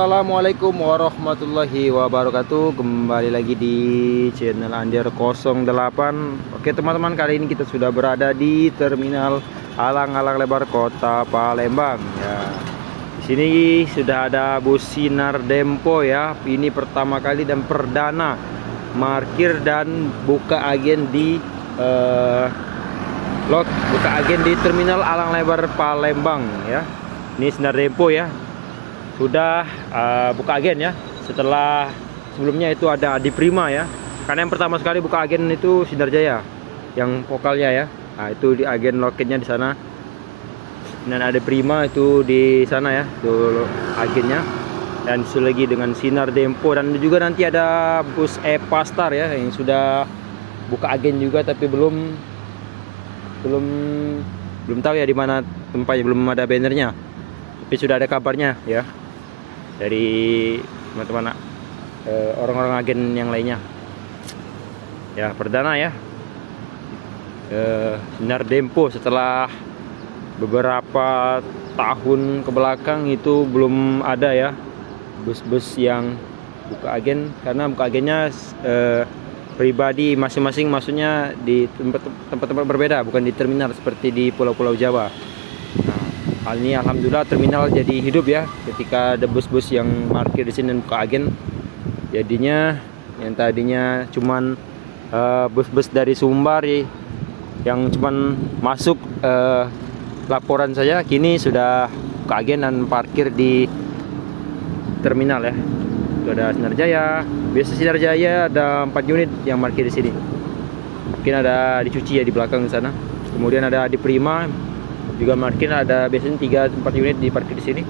Assalamualaikum warahmatullahi wabarakatuh. Kembali lagi di channel Andir 08. Oke teman-teman, kali ini kita sudah berada di terminal Alang-Alang Lebar Kota Palembang ya. Di sini sudah ada bus Sinar Dempo ya. Ini pertama kali dan perdana parkir dan buka agen di buka agen di terminal Alang Lebar Palembang ya. Ini Sinar Dempo ya. Sudah buka agen ya, setelah sebelumnya itu ada Adi Prima ya, karena yang pertama sekali buka agen itu Sinar Jaya yang vokalnya ya. Nah itu di agen loketnya di sana, dan Adi Prima itu di sana ya, itu agennya. Dan itu lagi dengan Sinar Dempo, dan juga nanti ada bus Epastar ya yang sudah buka agen juga, tapi belum tahu ya di mana tempatnya, belum ada bannernya, tapi sudah ada kabarnya ya dari teman-teman orang-orang agen yang lainnya ya. Perdana ya Sinar Dempo setelah beberapa tahun ke belakang itu belum ada ya bus-bus yang buka agen, karena buka agennya pribadi masing-masing, maksudnya di tempat-tempat berbeda, bukan di terminal seperti di pulau-pulau Jawa. Nah, hal ini alhamdulillah terminal jadi hidup ya, ketika ada bus-bus yang parkir di sini dan buka agen. Jadinya yang tadinya cuman bus-bus dari Sumbar yang cuman masuk laporan saja, kini sudah buka agen dan parkir di terminal ya. Itu ada Sinar Jaya, biasa Sinar Jaya ada 4 unit yang parkir di sini. Mungkin ada dicuci ya di belakang sana. Kemudian ada Adi Prima juga parkir, ada biasanya 3-4 unit di parkir di sini.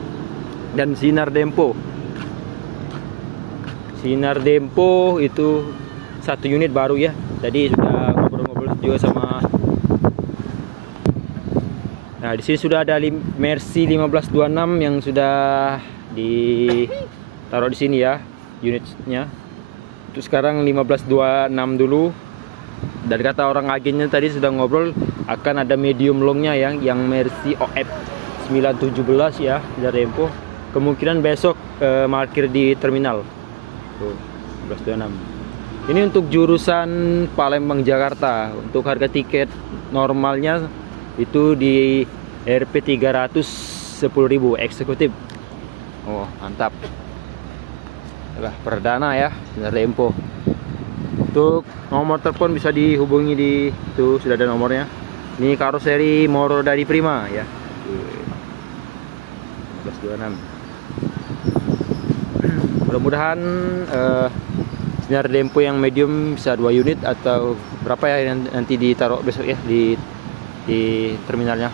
Dan Sinar Dempo itu 1 unit baru ya. Jadi sudah ngobrol-ngobrol juga sama. Nah di sini sudah ada Mercy 1526 yang sudah ditaruh di sini ya unitnya. Itu sekarang 1526 dulu. Dan kata orang agennya tadi sudah ngobrol, akan ada medium longnya yang Mercy OF 917 ya dari Dempo. Kemungkinan besok parkir di terminal. Tuh, 1526. Ini untuk jurusan Palembang Jakarta. Untuk harga tiket normalnya itu di Rp 310.000 eksekutif. Oh, mantap. Adalah perdana ya dari Dempo. Untuk nomor telepon bisa dihubungi di itu, sudah ada nomornya. Ini karoseri Moro dari Prima ya. 1526. Mudah-mudahan Sinar Dempo yang medium bisa 2 unit atau berapa ya nanti ditaruh besok ya di terminalnya.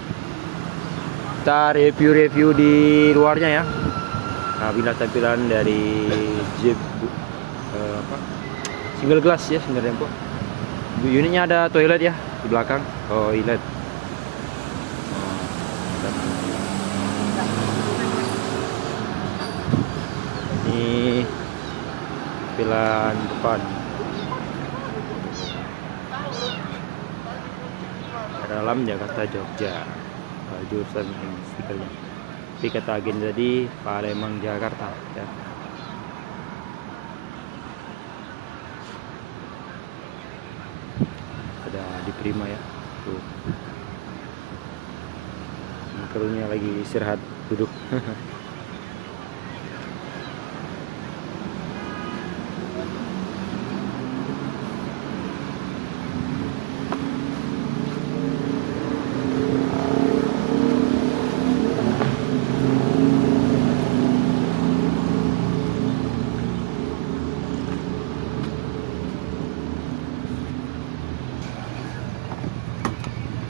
Kita review di luarnya ya. Nah, bila tampilan dari Jeep single glass ya Sinar Dempo. Unitnya ada toilet ya di belakang, toilet. Ini tampilan depan. Dalam Jakarta Jogja, jurusan stikernya. Tapi kata agen tadi Palembang Jakarta ya. Ada di Prima ya. Tuh. Krunya lagi istirahat duduk.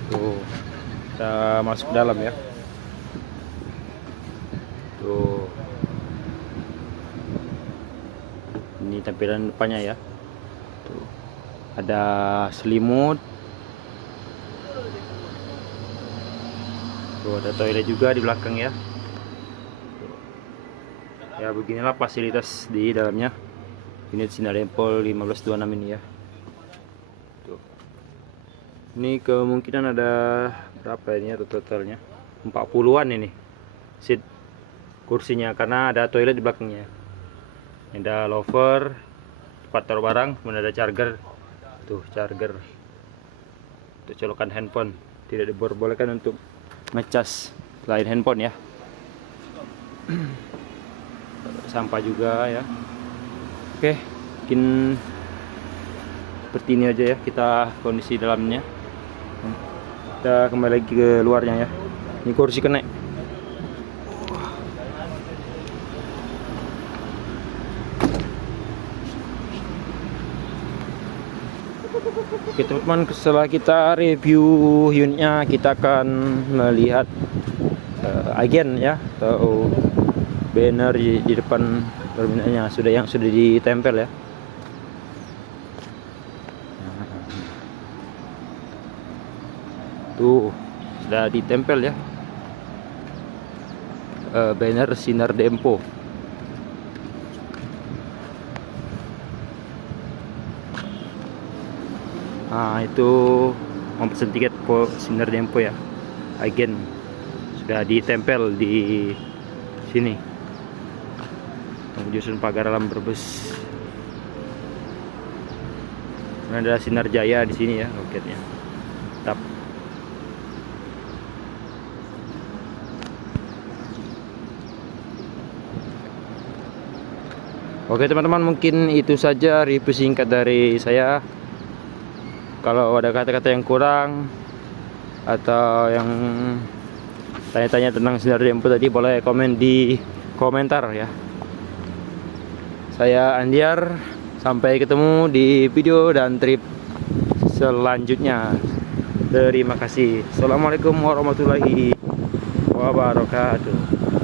Tuh, kita masuk dalam ya. Tuh, ini tampilan depannya ya. Tuh, ada selimut. Tuh, ada toilet juga di belakang ya. Tuh. Ya beginilah fasilitas di dalamnya. Unit Sinar Dempo 1526 ini ya. Tuh. Ini kemungkinan ada berapa ini ya totalnya? 40-an ini seat. kursinya karena ada toilet di belakangnya. Ada lover, tempat taruh barang, kemudian ada charger. Tuh charger untuk colokan handphone. Tidak diperbolehkan untuk ngecas selain handphone ya. Sampah juga ya. Oke, mungkin seperti ini aja ya kita kondisi dalamnya. Kita kembali lagi ke luarnya ya. Ini kursi kena. Oke teman-teman, setelah kita review unitnya, kita akan melihat agen ya atau banner di depan terminalnya yang sudah ditempel ya. Tuh sudah ditempel ya, banner Sinar Dempo. Nah itu memesan tiket Sinar Dempo ya, agen sudah ditempel di sini menuju pagar alam Brebes. Ada Sinar Jaya di sini ya loketnya. Tap. Oke teman-teman, mungkin itu saja review singkat dari saya. Kalau ada kata-kata yang kurang atau yang tanya-tanya tentang Sinar Dempo tadi, boleh komen di komentar ya. Saya Andiar, sampai ketemu di video dan trip selanjutnya. Terima kasih. Assalamualaikum warahmatullahi wabarakatuh.